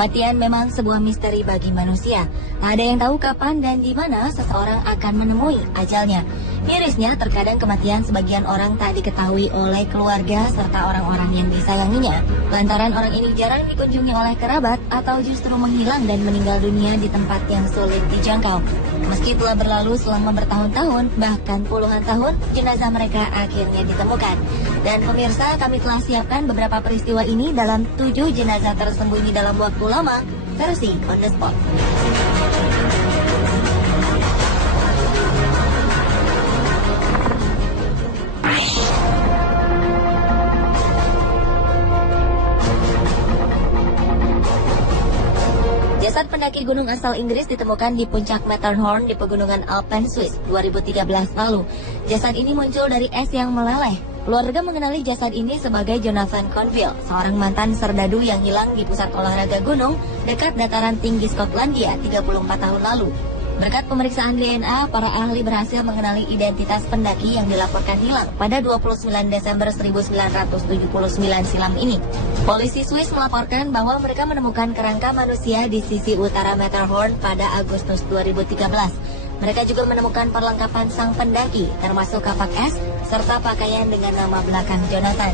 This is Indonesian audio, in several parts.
Kematian memang sebuah misteri bagi manusia. Tak ada yang tahu kapan dan di mana seseorang akan menemui ajalnya. Mirisnya, terkadang kematian sebagian orang tak diketahui oleh keluarga serta orang-orang yang disayanginya. Lantaran orang ini jarang dikunjungi oleh kerabat atau justru menghilang dan meninggal dunia di tempat yang sulit dijangkau. Meski telah berlalu selama bertahun-tahun, bahkan puluhan tahun, jenazah mereka akhirnya ditemukan. Dan pemirsa, kami telah siapkan beberapa peristiwa ini dalam 7 jenazah tersembunyi dalam waktu lama, versi On The Spot. Jasad pendaki gunung asal Inggris ditemukan di puncak Matterhorn di pegunungan Alpen, Swiss 2013 lalu. Jasad ini muncul dari es yang meleleh. Keluarga mengenali jasad ini sebagai Jonathan Conville, seorang mantan serdadu yang hilang di pusat olahraga gunung dekat dataran tinggi Skotlandia 34 tahun lalu. Berkat pemeriksaan DNA, para ahli berhasil mengenali identitas pendaki yang dilaporkan hilang pada 29 Desember 1979 silam ini. Polisi Swiss melaporkan bahwa mereka menemukan kerangka manusia di sisi utara Matterhorn pada Agustus 2013. Mereka juga menemukan perlengkapan sang pendaki, termasuk kapak es, serta pakaian dengan nama belakang Jonathan.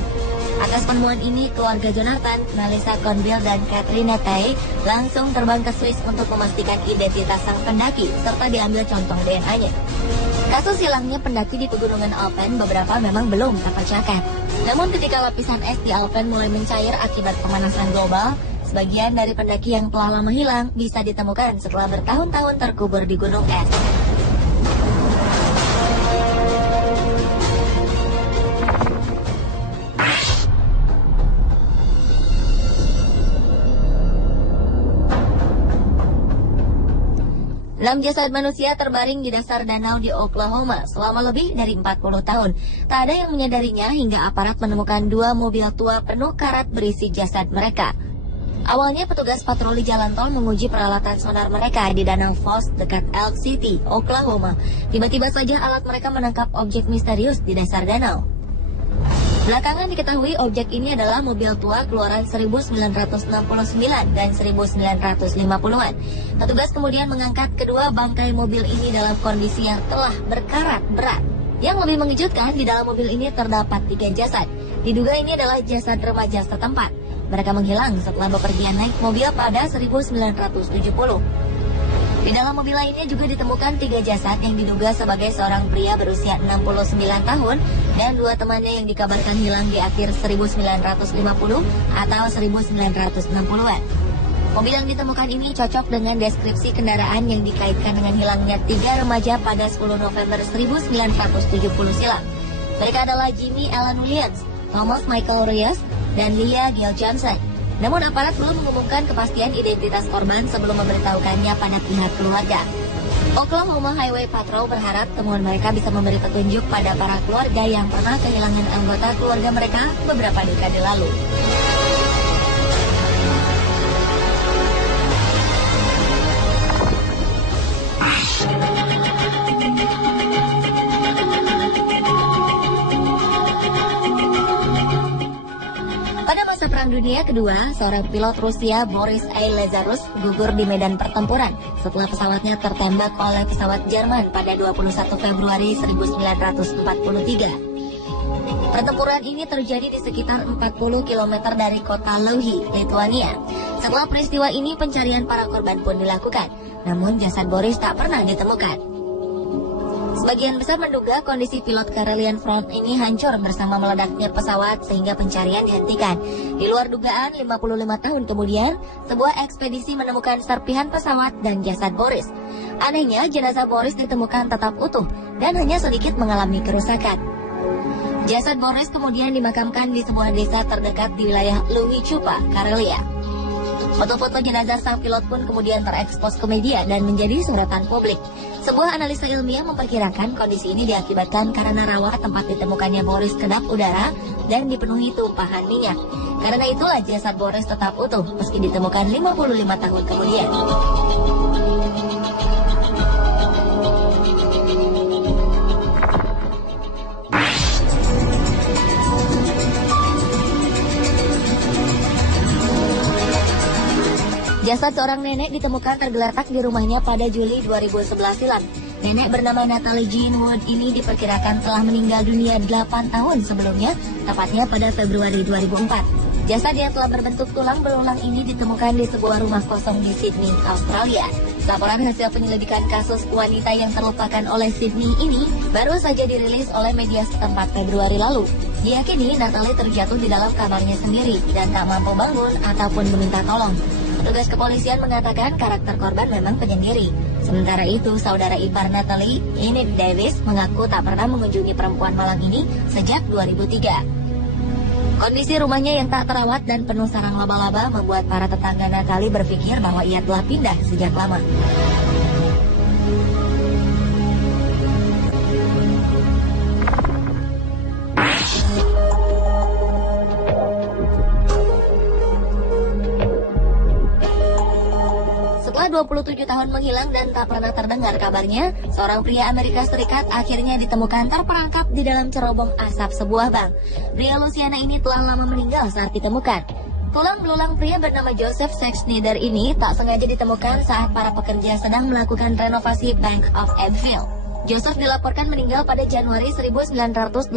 Atas penemuan ini, keluarga Jonathan, Melissa Conville dan Catherine Tay langsung terbang ke Swiss untuk memastikan identitas sang pendaki, serta diambil contoh DNA-nya. Kasus hilangnya pendaki di pegunungan Alpen beberapa memang belum terpecahkan. Namun ketika lapisan es di Alpen mulai mencair akibat pemanasan global, sebagian dari pendaki yang telah lama hilang bisa ditemukan setelah bertahun-tahun terkubur di gunung es. Enam jasad manusia terbaring di dasar danau di Oklahoma selama lebih dari 40 tahun. Tak ada yang menyadarinya hingga aparat menemukan 2 mobil tua penuh karat berisi jasad mereka. Awalnya petugas patroli jalan tol menguji peralatan sonar mereka di Danau Foss dekat Elk City, Oklahoma. Tiba-tiba saja alat mereka menangkap objek misterius di dasar danau. Belakangan diketahui objek ini adalah mobil tua keluaran 1969 dan 1950-an. Petugas kemudian mengangkat kedua bangkai mobil ini dalam kondisi yang telah berkarat berat. Yang lebih mengejutkan, di dalam mobil ini terdapat 3 jasad. Diduga ini adalah jasad remaja setempat. Mereka menghilang setelah bepergian naik mobil pada 1970. Di dalam mobil lainnya juga ditemukan 3 jasad yang diduga sebagai seorang pria berusia 69 tahun dan 2 temannya yang dikabarkan hilang di akhir 1950 atau 1960-an. Mobil yang ditemukan ini cocok dengan deskripsi kendaraan yang dikaitkan dengan hilangnya 3 remaja pada 10 November 1970 silam. Mereka adalah Jimmy Allen Williams, Thomas Michael Reyes, dan Leah Gail Johnson. Namun aparat belum mengumumkan kepastian identitas korban sebelum memberitahukannya pada pihak keluarga. Oklahoma Highway Patrol berharap temuan mereka bisa memberi petunjuk pada para keluarga yang pernah kehilangan anggota keluarga mereka beberapa dekade lalu. Perang Dunia Kedua, seorang pilot Rusia Boris A. Lazarus gugur di medan pertempuran setelah pesawatnya tertembak oleh pesawat Jerman pada 21 Februari 1943. Pertempuran ini terjadi di sekitar 40 km dari kota Louhi, Lithuania. Setelah peristiwa ini, pencarian para korban pun dilakukan, namun jasad Boris tak pernah ditemukan. Sebagian besar menduga kondisi pilot Karelian Front ini hancur bersama meledaknya pesawat sehingga pencarian dihentikan. Di luar dugaan, 55 tahun kemudian, sebuah ekspedisi menemukan serpihan pesawat dan jasad Boris. Anehnya, jenazah Boris ditemukan tetap utuh dan hanya sedikit mengalami kerusakan. Jasad Boris kemudian dimakamkan di sebuah desa terdekat di wilayah Louhi-Chupa, Karelia. Foto-foto jenazah sang pilot pun kemudian terekspos ke media dan menjadi sorotan publik. Sebuah analisa ilmiah memperkirakan kondisi ini diakibatkan karena rawa tempat ditemukannya Boris kedap udara dan dipenuhi tumpahan minyak. Karena itulah jasad Boris tetap utuh meski ditemukan 55 tahun kemudian. Jasad seorang nenek ditemukan tergeletak di rumahnya pada Juli 2011 silam. Nenek bernama Natalie Jean Wood ini diperkirakan telah meninggal dunia 8 tahun sebelumnya, tepatnya pada Februari 2004. Jasad yang telah berbentuk tulang belulang ini ditemukan di sebuah rumah kosong di Sydney, Australia. Laporan hasil penyelidikan kasus wanita yang terlupakan oleh Sydney ini baru saja dirilis oleh media setempat Februari lalu. Diyakini Natalie terjatuh di dalam kamarnya sendiri dan tak mampu bangun ataupun meminta tolong. Petugas kepolisian mengatakan karakter korban memang penyendiri. Sementara itu, saudara ipar Natalie, Enid Davis, mengaku tak pernah mengunjungi perempuan malang ini sejak 2003. Kondisi rumahnya yang tak terawat dan penuh sarang laba-laba membuat para tetangga Natalie berpikir bahwa ia telah pindah sejak lama. Setelah 27 tahun menghilang dan tak pernah terdengar kabarnya, seorang pria Amerika Serikat akhirnya ditemukan terperangkap di dalam cerobong asap sebuah bank. Pria Louisiana ini telah lama meninggal saat ditemukan. Tulang belulang pria bernama Joseph Schneider ini tak sengaja ditemukan saat para pekerja sedang melakukan renovasi Bank of Abbeville. Joseph dilaporkan meninggal pada Januari 1984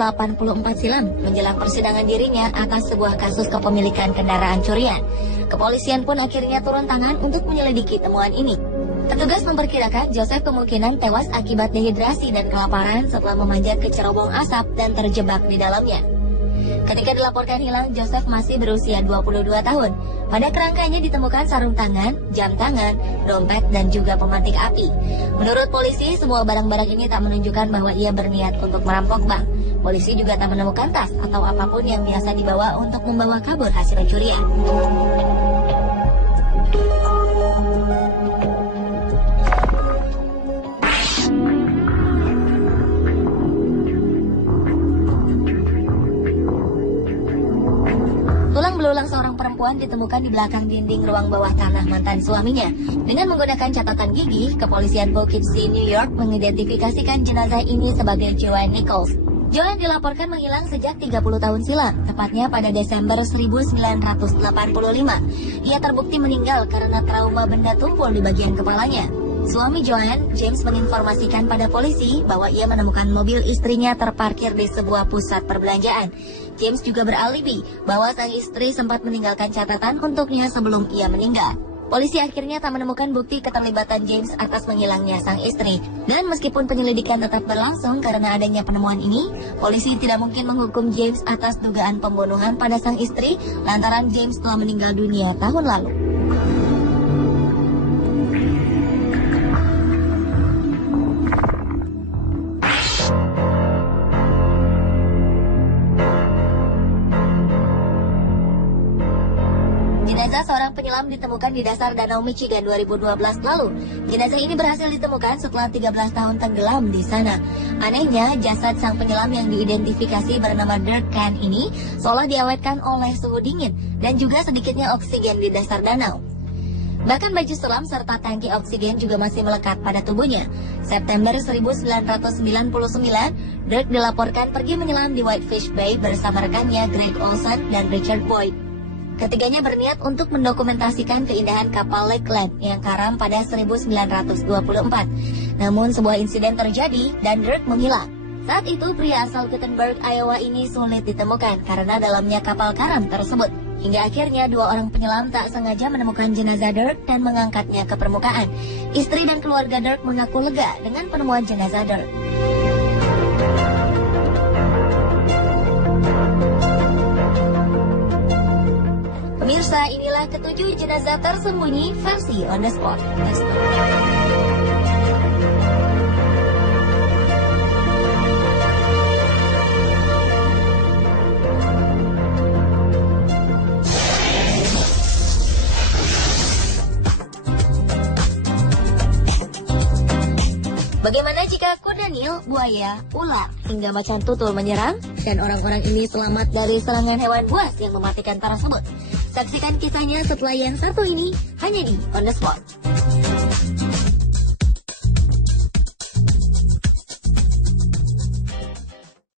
silam menjelang persidangan dirinya atas sebuah kasus kepemilikan kendaraan curian. Kepolisian pun akhirnya turun tangan untuk menyelidiki temuan ini. Petugas memperkirakan Joseph kemungkinan tewas akibat dehidrasi dan kelaparan setelah memanjat ke cerobong asap dan terjebak di dalamnya. Ketika dilaporkan hilang, Joseph masih berusia 22 tahun. Pada kerangkanya ditemukan sarung tangan, jam tangan, dompet, dan juga pemantik api. Menurut polisi, semua barang-barang ini tak menunjukkan bahwa ia berniat untuk merampok bank. Polisi juga tak menemukan tas atau apapun yang biasa dibawa untuk membawa kabur hasil curian. Tulang belulang seorang perempuan ditemukan di belakang dinding ruang bawah tanah mantan suaminya. Dengan menggunakan catatan gigi, kepolisian Poughkeepsie, New York mengidentifikasikan jenazah ini sebagai Joanne Nichols. Joanne dilaporkan menghilang sejak 30 tahun silam, tepatnya pada Desember 1985. Ia terbukti meninggal karena trauma benda tumpul di bagian kepalanya. Suami Joanne, James, menginformasikan pada polisi bahwa ia menemukan mobil istrinya terparkir di sebuah pusat perbelanjaan. James juga beralibi bahwa sang istri sempat meninggalkan catatan untuknya sebelum ia meninggal. Polisi akhirnya tak menemukan bukti keterlibatan James atas menghilangnya sang istri. Dan meskipun penyelidikan tetap berlangsung karena adanya penemuan ini, polisi tidak mungkin menghukum James atas dugaan pembunuhan pada sang istri lantaran James telah meninggal dunia tahun lalu. Jenazah seorang penyelam ditemukan di dasar Danau Michigan 2012 lalu. Jenazah ini berhasil ditemukan setelah 13 tahun tenggelam di sana. Anehnya, jasad sang penyelam yang diidentifikasi bernama Dirk Khan ini seolah diawetkan oleh suhu dingin dan juga sedikitnya oksigen di dasar danau. Bahkan baju selam serta tangki oksigen juga masih melekat pada tubuhnya. September 1999, Dirk dilaporkan pergi menyelam di Whitefish Bay bersama rekannya Greg Olson dan Richard Boyd. Ketiganya berniat untuk mendokumentasikan keindahan kapal Lakeland yang karam pada 1924. Namun sebuah insiden terjadi dan Dirk menghilang. Saat itu pria asal Guttenberg, Iowa ini sulit ditemukan karena dalamnya kapal karam tersebut. Hingga akhirnya dua orang penyelam tak sengaja menemukan jenazah Dirk dan mengangkatnya ke permukaan. Istri dan keluarga Dirk mengaku lega dengan penemuan jenazah Dirk. Pemirsa, inilah ketujuh jenazah tersembunyi versi On The Spot. Bagaimana jika kuda Nil, buaya, ular, hingga macan tutul menyerang dan orang-orang ini selamat dari serangan hewan buas yang mematikan tersebut? Saksikan kisahnya setelah yang satu ini hanya di On The Spot.